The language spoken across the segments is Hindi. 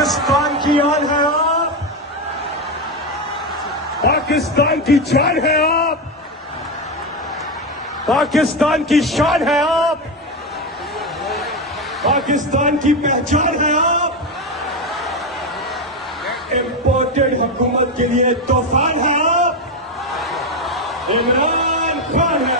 पाकिस्तान की आन है आप, पाकिस्तान की जान है आप, पाकिस्तान की शान है आप, पाकिस्तान की पहचान है आप, इम्पोर्टेड हुकूमत के लिए तूफान है आप, इमरान खान है।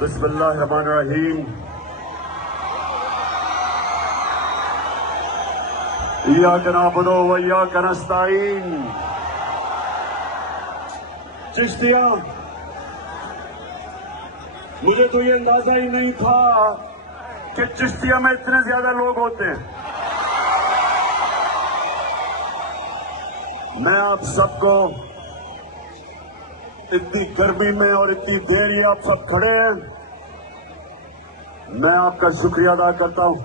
बिस्मिल्लाहिर्रहमानिर्रहीम। इय्याका नअबुदु व इय्याका नस्तईन। चिश्तियां, मुझे तो ये अंदाजा ही नहीं था कि चिश्तियां में इतने ज्यादा लोग होते हैं। मैं आप सबको इतनी गर्मी में और इतनी देर ये आप सब खड़े हैं, मैं आपका शुक्रिया अदा करता हूं।